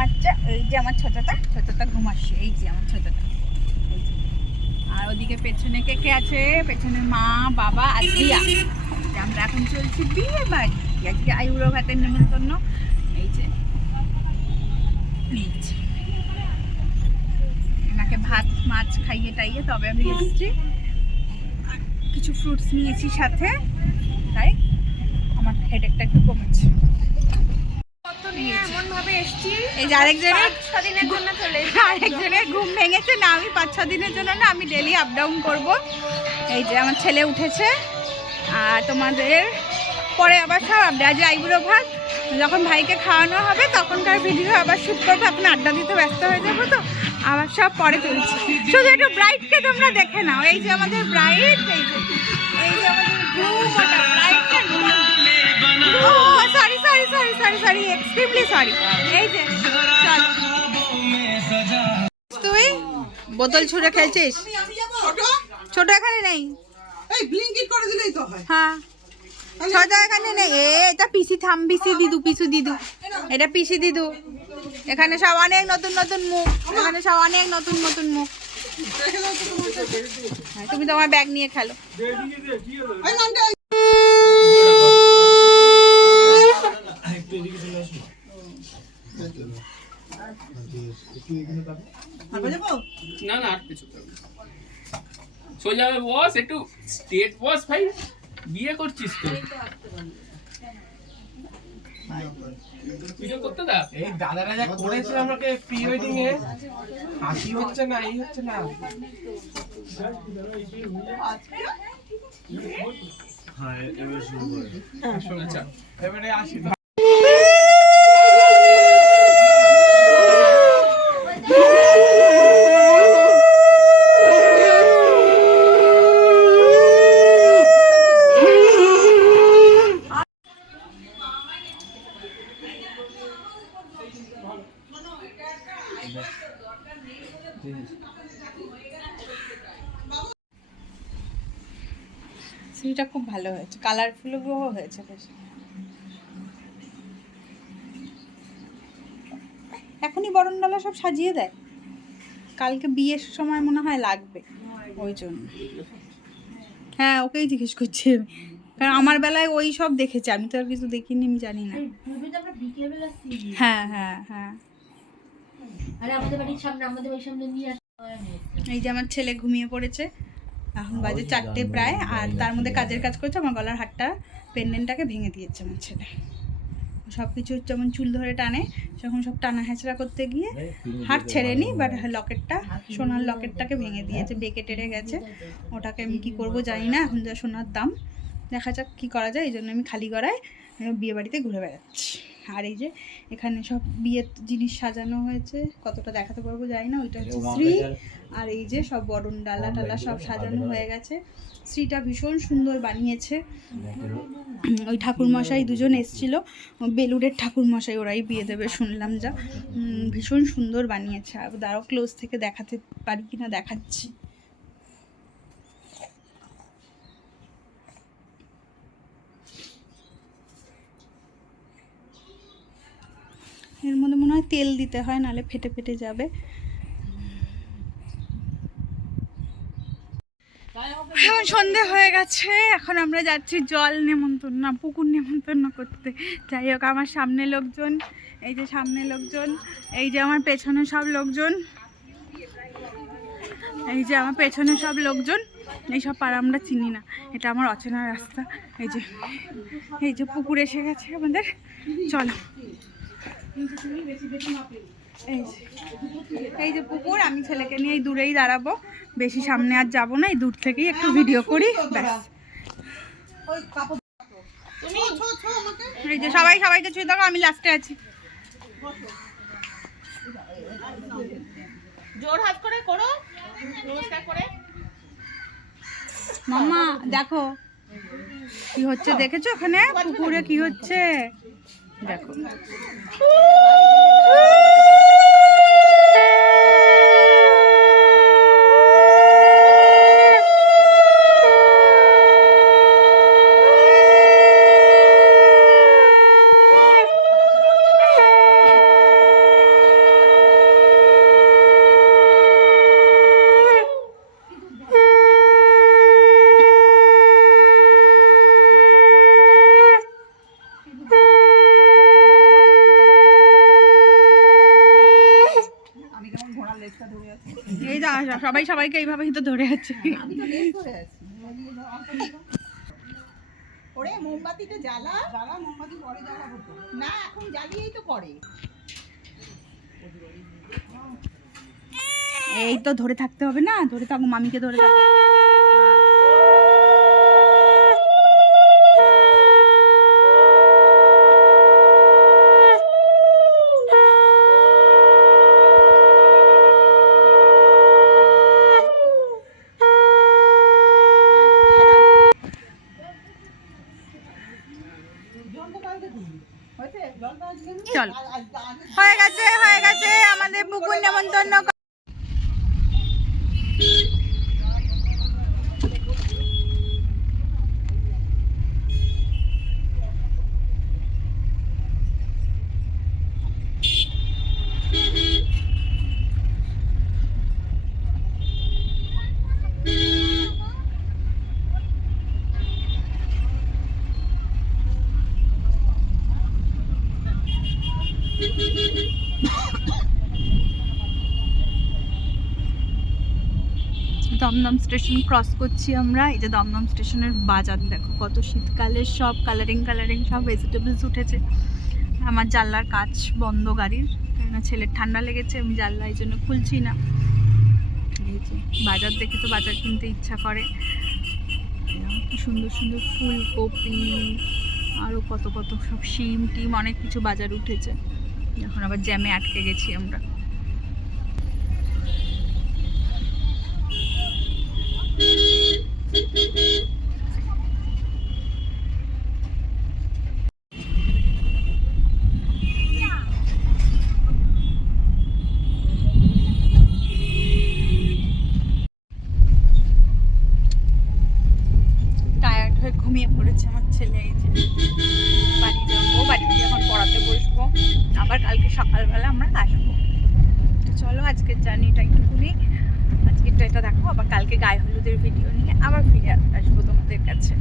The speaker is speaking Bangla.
ঘুমাচ্ছে। এই যে আমার ছোটটা ঘুমাচ্ছে, এই যে আমার ছোটটা। আর ওদিকে পেছনে কে কে আছে? পেছনে মা, বাবা আর দিয়া। আমরা এখন চলছি বিয়ে বাড়ি, আজকে আইবুড়ো ভাতের নেমন্তন্ন। এই যে এনাকে ভাত মাছ খাইয়ে টাইয়ে তবে আমি এসেছি। কিছু ফ্রুটস নিয়েছি সাথে, তাই আমার হেডেকটা একটু কমেছে। আরেকজনের ঘুম ভেঙেছে না, আমি 5-6 দিনের জন্য না, আমি ডেলি আপ ডাউন করবো। এই যে আমার ছেলে উঠেছে। আর তোমাদের পরে আবার সব আজ আইবুড়ো ভাত, যখন ভাইকে খাওয়ানো হবে তখনকার ভিডিও আবার শ্যুট করবো। এখন আড্ডা দিতে ব্যস্ত হয়ে যাবো, তো আবার সব পরে তুলছি। শুধু একটু ব্রাইডকে তোমরা দেখে নাও। এই যে আমাদের ব্রাইড, এই যে আমাদের সরি এক্সট্রিমলি সরি। এই যে চল, তুই বোতল ছুঁড়ে খেলছিস? ছোট এখানে নেই, এই ব্লিঙ্কিট করে দিলেই তো হয়। হ্যাঁ ছোট এখানে নেই। এটা পিসি থাম, পিসি দিদু, এটা পিসি দিদু। এখানে সব অনেক নতুন নতুন মুখ, এখানে সব অনেক নতুন নতুন মুখ। তুমি তোমার ব্যাগ নিয়ে খেলো। না না আর কিছু সোজা বস, একটু স্টেট বস ভাই, বিয়ে করছিস তো করতে দা। এই দাদারা যা করেছে আমাকে প্রি ওয়েডিং এ, হাসি হচ্ছে না, এই হচ্ছে না। হ্যাঁ এবারে শুরু করে। আচ্ছা এবারে আসি। সিঁড়িটা খুব ভালো হয়েছে, কালারফুল হয়েছে বেশ। এখনই বরণডালা সব সাজিয়ে দেয়, কালকে বিয়ের সময় মনে হয় লাগবে, ওই জন্য। হ্যাঁ ওকেই জিজ্ঞেস করছি, কারণ আমার বেলায় ওই সব দেখেছে, আমি তো আর কিছু দেখিনি, আমি জানি না। হ্যাঁ হ্যাঁ হ্যাঁ। এই যে আমার ছেলে ঘুমিয়ে পড়েছে, এখন বাজে 4টে প্রায়, আর তার মধ্যে কাজের কাজ করছে। আমার গলার হারটা, পেন্ডেন্টটাকে ভেঙে দিয়েছে আমার ছেলে। সব কিছু যেমন চুল ধরে টানে, যখন সব টানা হেঁচড়া করতে গিয়ে হাত ছেড়েনি, বাট লকেটটা, সোনার লকেটটাকে ভেঙে দিয়েছে, বেঁকে টেরে গেছে। ওটাকে আমি কী করবো জানি না, এখন যা সোনার দাম, দেখা যাক কী করা যায়। এই জন্য আমি খালি গলায় বিয়ে বাড়িতে ঘুরে বেড়াচ্ছি। আর এই যে এখানে সব বিয়ের জিনিস সাজানো হয়েছে, কতটা দেখাতে পারবো জানি না। ওইটা হচ্ছে শ্রী, আর এই যে সব বরণ ডালা টালা সব সাজানো হয়ে গেছে। শ্রীটা ভীষণ সুন্দর বানিয়েছে। ওই ঠাকুরমশাই দুজন এসেছিলো, বেলুড়ের ঠাকুরমশাই, ওরাই বিয়ে দেবে শুনলাম যা। ভীষণ সুন্দর বানিয়েছে। আর দাঁড়াও ক্লোজ থেকে দেখাতে পারি কিনা দেখাচ্ছি। এর মধ্যে মনে হয় তেল দিতে হয়, নাহলে ফেটে ফেটে যাবে। এখন সন্ধে হয়ে গেছে, এখন আমরা যাচ্ছি জল নেমন্তন্ন না পুকুর নেমন্তন্ন করতে। যাই হোক, আমার সামনে লোকজন, এই যে সামনে লোকজন, এই যে আমার পেছনে সব লোকজন, এই যে আমার পেছনে সব লোকজন। এইসব পাড়া আমরা চিনি না, এটা আমার অচেনা রাস্তা। এই যে পুকুর এসে গেছে আমাদের, চলো। এই যে পুকুর, আমি ছেলেকে নিয়ে এই দূরেই দাঁড়াবো, বেশি সামনে আর যাবো না, এই দূর থেকেই একটু ভিডিও করি ব্যাস। এই যে সবাইকে ছুঁয়ে দেখো, আমি লাস্টে আছি। জোর হাত করে করো, নমস্কার করে। মামা দেখো কি হচ্ছে, দেখেছো ওখানে পুকুরে কি হচ্ছে দেখো। সবাই সবাইকে এইভাবেই তো ধরে আছে। আমি তো লেট করে আছি। ওরে মোমবাতিটা জ্বালা মোমবাতি পরে জ্বালা হতো না, এখন জ্বালিয়েই তো করে। এই তো ধরে থাকতে হবে না, ধরে থাকো, মামিকে ধরে থাকো। চল, হয়ে গেছে আমাদের পুকুর নেমন্তন্ন। দমদম স্টেশন ক্রস করছি আমরা। এই যে দমদম স্টেশনের বাজার দেখো, কত শীতকালের সব কালারিং সব ভেজিটেবলস উঠেছে। আমার জানলার কাচ বন্ধ গাড়ির, কেন ছেলের ঠান্ডা লেগেছে, আমি জানলা এই জন্য খুলছি না। এই যে বাজার দেখে তো বাজার কিনতে ইচ্ছা করে। কি সুন্দর সুন্দর ফুলকপি, আরও কত কত সব শিম টিম অনেক কিছু বাজার উঠেছে। এখন আবার জ্যামে আটকে গেছি আমরা। টায়ার্ড হয়ে ঘুমিয়ে পড়েছে আমার ছেলে। এই যে বাড়ি যাবো, বাড়িতে এখন পড়াতে বসবো, আবার কালকে সকালবেলা আমরা আসবো। তো চলো আজকের জার্নিটা একটুখানি, আজকেরটা এটা দেখো, আবার কালকে গায়ে হলুদের ভিডিও নিয়ে আবার ফিরে আসবো তোমাদের কাছে।